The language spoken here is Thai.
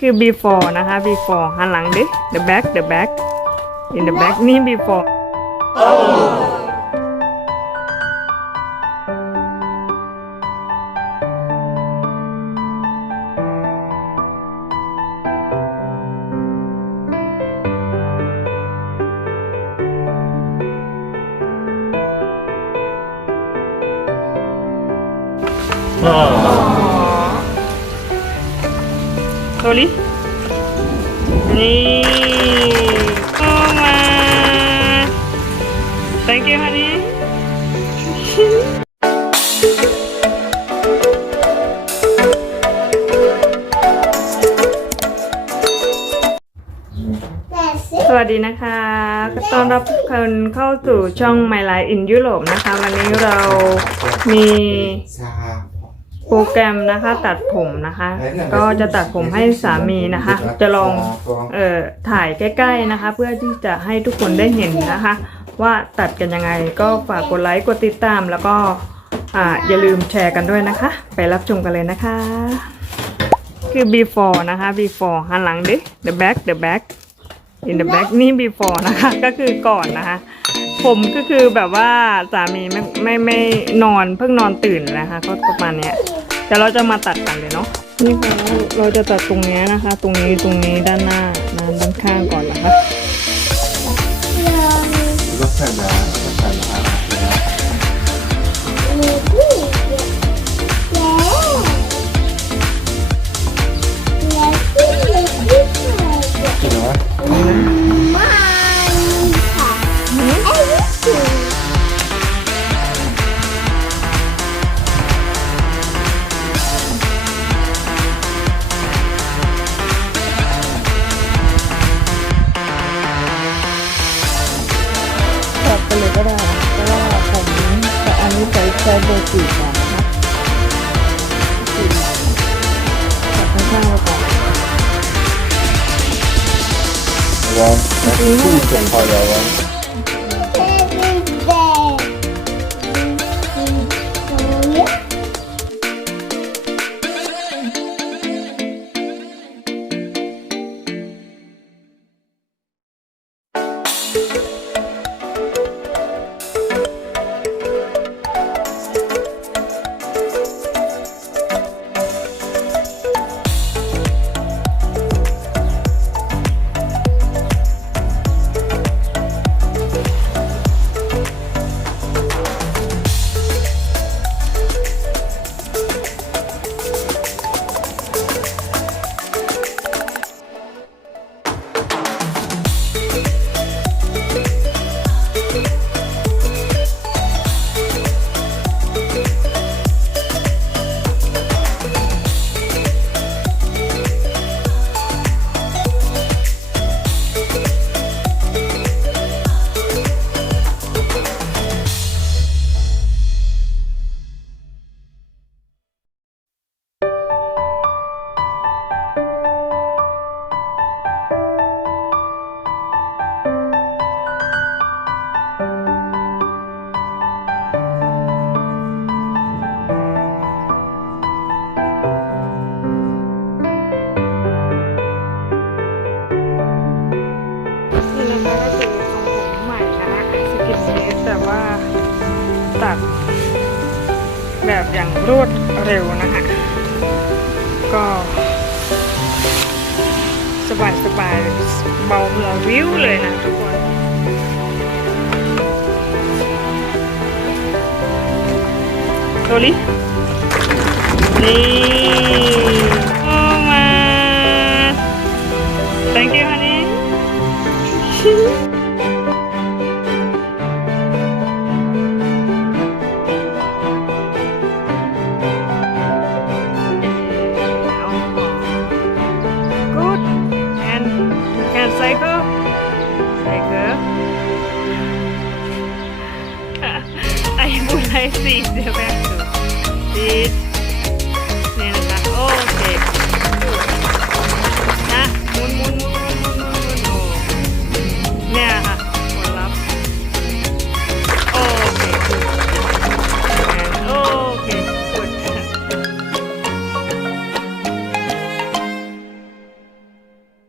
คือ before นะคะ before หันหลังดิ the back the back in the back นี่ before โทลินี่โอ้มา thank you honey สวัสดีนะคะก็ต้อนรับทุกคนเข้าสู่ช่อง My Life in Europe นะคะ วันนี้เรามีชา โปรแกรมนะคะตัดผมนะคะ ก็จะตัดผมให้สามีนะคะ จะลองเอ่อถ่ายใกล้ๆนะคะ เพื่อที่จะให้ทุกคนได้เห็นนะคะ ว่าตัดกันยังไงก็ฝากกดไลค์กดติดตามแล้วก็อ่าอย่าลืมแชร์กันด้วยนะคะ ไปรับชมกันเลยนะคะ คือ before นะคะ before หันหลังดิ the back the back in the back นี่ before นะคะ ก็คือก่อนนะคะ ผมก็คือแบบว่าสามีไม่ไม่ไม่นอนเพิ่งนอนตื่นนะคะ ก็ประมาณเนี้ย แต่เราจะมาตัดกันเลยเนาะนี่ค่ะเราจะตัดตรงนี้นะคะ ตรงนี้ตรงนี้ด้านหน้านะด้านข้างก่อนนะคะรถไฟฟ้ารถไฟ ช้ใช้เบอร์สี่ก่อนนะคะสี่ตับข้างๆไว้ก่อนวางนะที่จะพอแล้ววะ อย่างรวดเร็วนะคะก็ สบายสบายๆเบาหัววิวเลยนะทุกคนโรลี่นี่ Sim, Gilberto. E